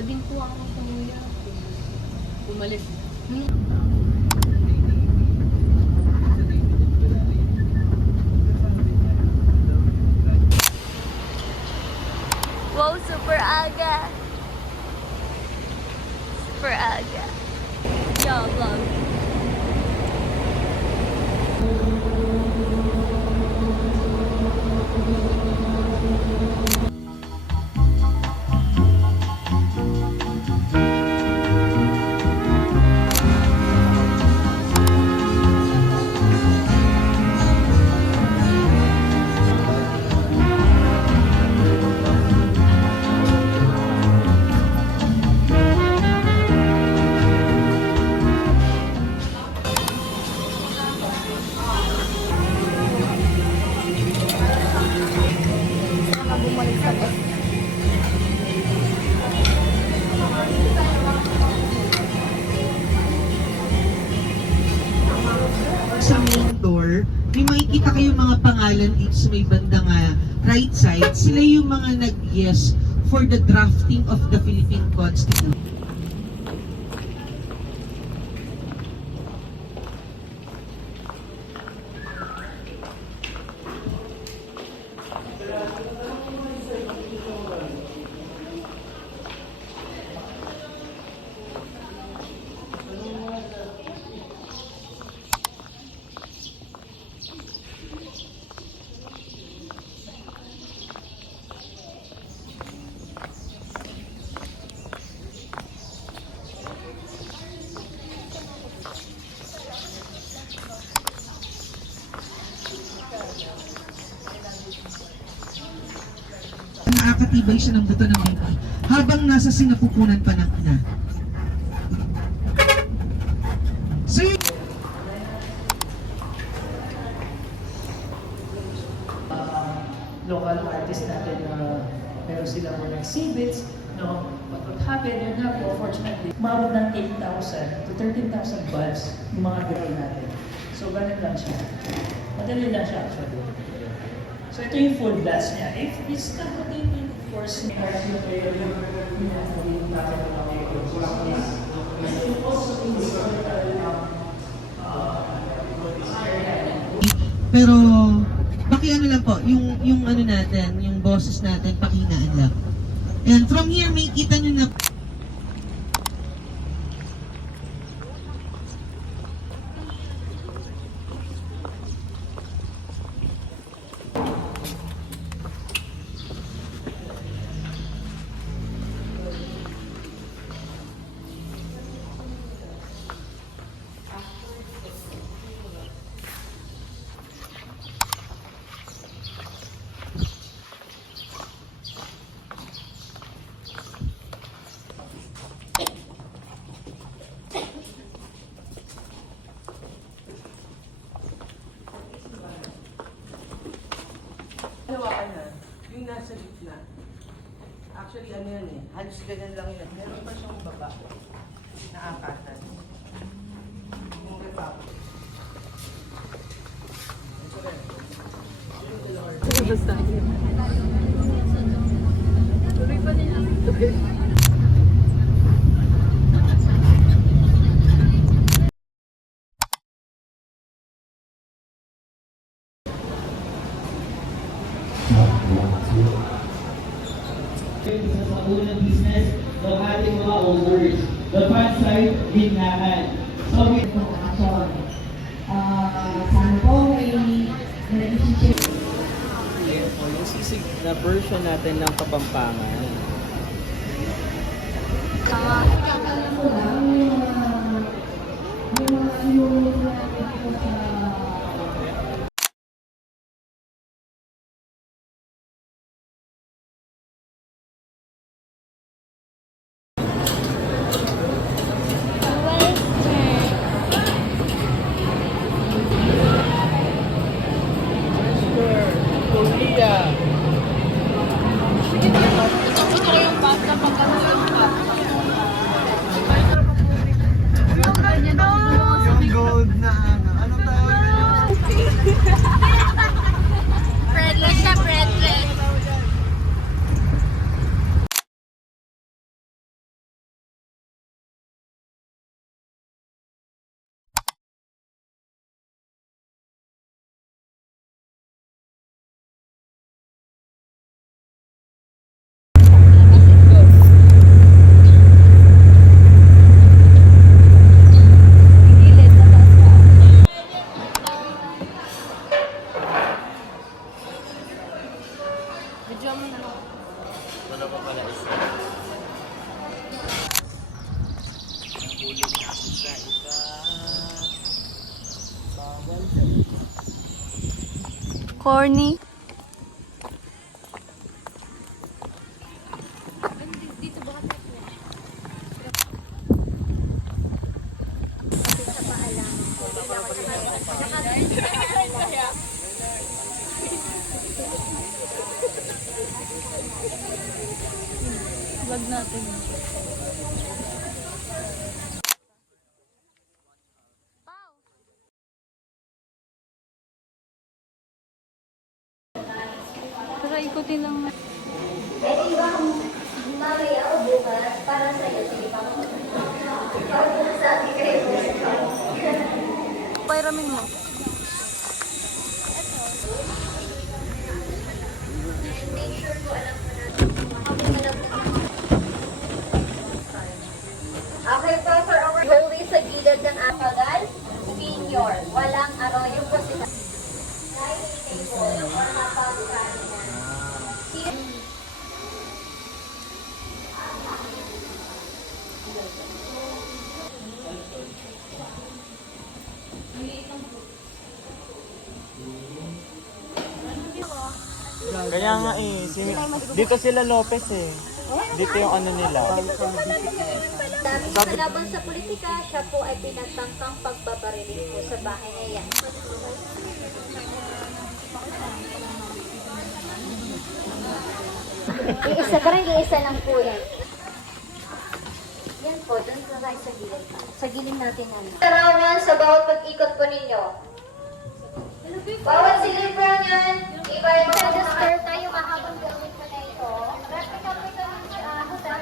Pwedeng po ako kumuya. Pumalit. Wow, super aga. Super aga. Yo, vlog. Sa main door, may makikita kayong mga pangalan dito sa may bandang right side. Sila yung mga nag-yes for the drafting of the Philippine Constitution. Nakakatibay siya ng buto ng BP habang nasa sinapupunan pa ng ina. So yun, local artists natin na meron silang mga exhibits, no? But what happened, yun nga po, unfortunately, umabot ng 8,000 to 13,000 bulbs yung mga gawin natin. So, ganun lang siya. Madali lang siya actually. So, ito yung full blast niya. If it's not contained, of course, may also pero ano lang po, yung ano natin, yung boses natin, pakinaan lang. And from here, may kita nyo na Hawakan na, yung nasa gitna. Actually, ano yan eh, halos ganyan lang yan. Meron pa siyang baba na akatan. Yung republic. Ito rin. Yung dalawa. Basta. Tuloy pa nila. Sa unang business ng ating mga owners. The fund side, ginahan. So, sana po may relationship. Yung sisig na version natin ng Kapampangan. Alam ko lang, yung Yung gold na ano tawag nito? Wala pa pala isa. Nahulog na ako sa iba. Bawal sa iba. Corny. Vlog natin. Tara, ikutin lang na. Pwede ba kung mamaya o bukas para sa iyo, sige pa mo. Para sa akin kayo. Pairamin mo. Make sure ko alam ko na. Okay po, for our hallway sa gilid ng apagal, senior, walang arroyo po sila. Dining table or napagkain na. Kaya nga eh, dito sila Lopez eh. Dito yung ano nila. Dami sa laban sa politika, siya po ay pinagtangkang pagbabarilis po sa bahay na yan. Iisa, parang iisa lang po yan. Yan po, dun po tayo sa gilid. Sa gilid natin ano. Tarawan sa bawat pag-ikot po ninyo. Bawat silid po yan, iba yung register tayo mahabang gawin po na ito. Replica po ito ng hotel,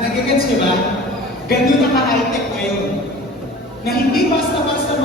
Nagigets niyo ba? Ganun ang ka-high-tech ngayon. Na hindi basta-basta